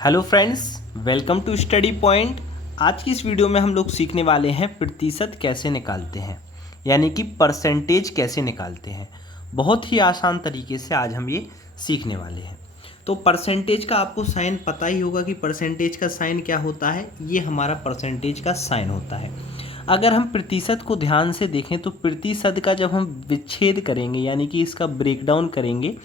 Hello friends, welcome to Study Point. आज की इस वीडियो में हम लोग सीखने वाले हैं प्रतिशत कैसे निकालते हैं, यानी कि परसेंटेज कैसे निकालते हैं। बहुत ही आसान तरीके से आज हम ये सीखने वाले हैं। तो परसेंटेज का आपको साइन पता ही होगा कि परसेंटेज का साइन क्या होता है। ये हमारा परसेंटेज का साइन होता है। अगर हम प्रतिशत को ध्यान से देखें तो प्रतिशत का जब हम विच्छेद करेंगे, यानी कि इसका ब्रेकडाउन करेंगे,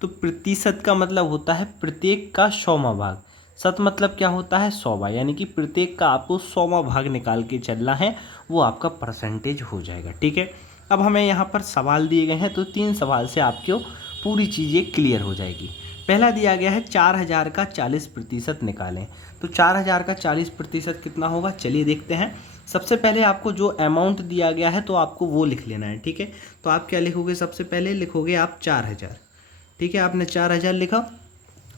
तो प्रतिशत का मतलब होता है प्रत्येक का 100वां भाग। शत मतलब क्या होता है 100वां, यानी कि प्रत्येक का आपको 100वां भाग निकाल के चलना है, वो आपका परसेंटेज हो जाएगा। ठीक है, अब हमें यहाँ पर सवाल दिए गए हैं, तो 3 सवाल से आपको पूरी चीज़ें क्लियर हो जाएगी। पहला दिया गया है 4000 का 40% निकालें। तो 4000 का 40% कितना होगा, चलिए देखते हैं। सबसे पहले आपको जो अमाउंट दिया गया है तो आपको वो लिख लेना है। ठीक है, तो आप क्या लिखोगे, सबसे पहले लिखोगे आप 4000। ठीक है, आपने 4000 लिखा।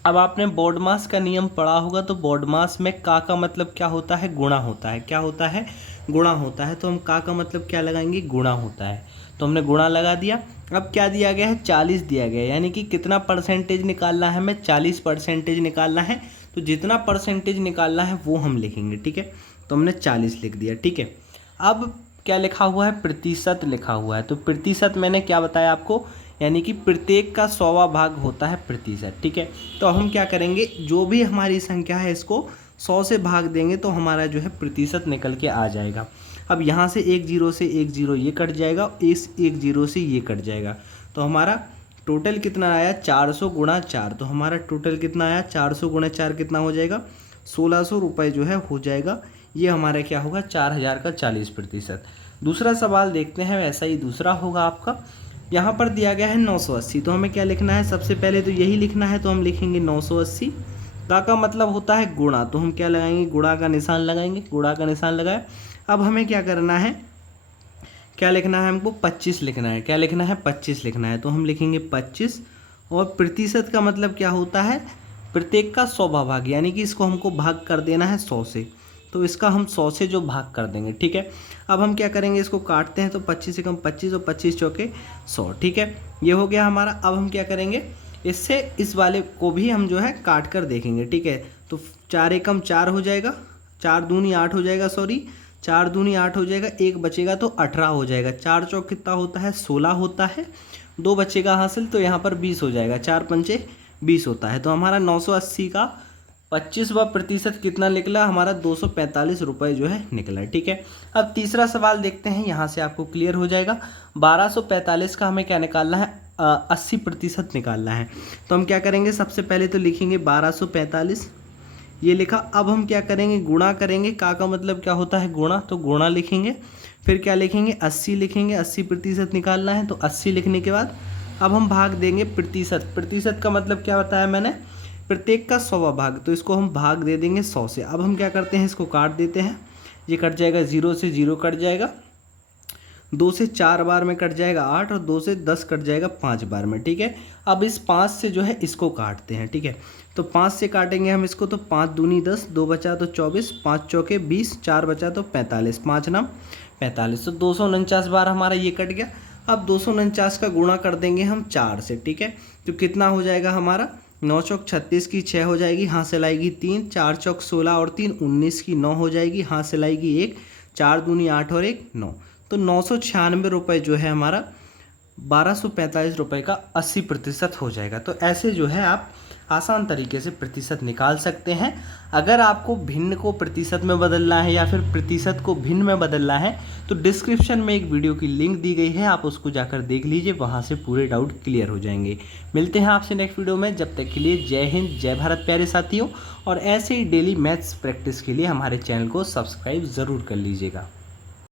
अब आपने बोर्ड मास का नियम पढ़ा होगा, तो बोर्ड मास में का मतलब क्या होता है, गुणा होता है। क्या होता है, गुणा होता है। तो हम का मतलब क्या लगाएंगे, गुणा होता है। तो हमने गुणा लगा दिया। अब क्या दिया गया है, 40 दिया गया है, यानी कि कितना परसेंटेज निकालना है, हमें 40% निकालना है। तो जितना परसेंटेज निकालना है वो हम लिखेंगे। ठीक है, तो हमने 40 लिख दिया। ठीक है, अब क्या लिखा हुआ है, प्रतिशत लिखा हुआ है। तो प्रतिशत मैंने क्या बताया आपको, यानी कि प्रत्येक का 100वां भाग होता है प्रतिशत। ठीक है, तो हम क्या करेंगे, जो भी हमारी संख्या है इसको 100 से भाग देंगे तो हमारा जो है प्रतिशत निकल के आ जाएगा। अब यहाँ से एक जीरो से एक जीरो ये कट जाएगा, इस एक जीरो से ये कट जाएगा। तो हमारा टोटल कितना आया, 400 गुणा 4। तो हमारा टोटल कितना आया, 400 गुणा 4 कितना हो जाएगा, 1600 रुपये जो है हो जाएगा। ये हमारा क्या होगा, 4000 का 40%। दूसरा सवाल देखते हैं, वैसा ही दूसरा होगा आपका। यहाँ पर दिया गया है 980। तो हमें क्या लिखना है, सबसे पहले तो यही लिखना है, तो हम लिखेंगे 980। का मतलब होता है गुणा, तो हम क्या लगाएंगे, गुणा का निशान लगाएंगे। गुणा का निशान लगाया। अब हमें क्या करना है, क्या लिखना है, हमको 25 लिखना है। क्या लिखना है, 25 लिखना है। तो हम लिखेंगे 25। और प्रतिशत का मतलब क्या होता है, प्रत्येक का 100वां भाग, यानी कि इसको हमको भाग कर देना है 100 से। तो इसका हम 100 से जो भाग कर देंगे। ठीक है, अब हम क्या करेंगे, इसको काटते हैं। तो 25 से कम 25 और 25 चौके 100। ठीक है, ये हो गया हमारा। अब हम क्या करेंगे, इससे इस वाले को भी हम जो है काट कर देखेंगे। ठीक है, तो 4 एकम 4 हो जाएगा, 4 दूनी 8 हो जाएगा, सॉरी 4 दूनी 8 हो जाएगा, एक बचेगा तो 18 हो जाएगा। 4 चौक कितना होता है, 16 होता है। 2 बचेगा हासिल, तो यहाँ पर 20 हो जाएगा। 4 पंचे 20 होता है। तो हमारा 980 का 25वां प्रतिशत कितना निकला, हमारा 245 रुपये जो है निकला। ठीक है, अब तीसरा सवाल देखते हैं, यहाँ से आपको क्लियर हो जाएगा। 1245 का हमें क्या निकालना है, 80% निकालना है। तो हम क्या करेंगे, सबसे पहले तो लिखेंगे 1245, ये लिखा। अब हम क्या करेंगे, गुणा करेंगे। का मतलब क्या होता है, गुणा, तो गुणा लिखेंगे। फिर क्या लिखेंगे, 80 लिखेंगे। 80% निकालना है, तो 80 लिखने के बाद अब हम भाग देंगे प्रतिशत। प्रतिशत का मतलब क्या बताया मैंने, प्रत्येक का 100वां भाग। तो इसको हम भाग दे देंगे 100 से। अब हम क्या करते हैं, इसको काट देते हैं। ये कट जाएगा, 0 से 0 कट जाएगा, 2 से 4 बार में कट जाएगा 8, और 2 से 10 कट जाएगा 5 बार में। ठीक है, अब इस 5 से जो है इसको काटते हैं। ठीक है, तो 5 से काटेंगे हम इसको, तो 5 दूनी 10, 2 बचा तो 24, 5 चौके 20, 4 बचा तो 45, 5 नाम 45। तो 249 बार हमारा ये कट गया। अब 249 का गुणा कर देंगे हम 4 से। ठीक है, तो कितना हो जाएगा हमारा, 9 चौक 36 की 6 हो जाएगी, हासिल आएगी 3, 4 चौक 16 और 3 19 की 9 हो जाएगी, हासिल आएगी 1, 4 दूनी 8 और 1 9। तो 996 रुपये जो है हमारा 1245 रुपये का 80% हो जाएगा। तो ऐसे जो है आप आसान तरीके से प्रतिशत निकाल सकते हैं। अगर आपको भिन्न को प्रतिशत में बदलना है या फिर प्रतिशत को भिन्न में बदलना है, तो डिस्क्रिप्शन में एक वीडियो की लिंक दी गई है, आप उसको जाकर देख लीजिए, वहाँ से पूरे डाउट क्लियर हो जाएंगे। मिलते हैं आपसे नेक्स्ट वीडियो में, जब तक के लिए जय हिंद, जय भारत प्यारे साथियों। और ऐसे ही डेली मैथ्स प्रैक्टिस के लिए हमारे चैनल को सब्सक्राइब ज़रूर कर लीजिएगा।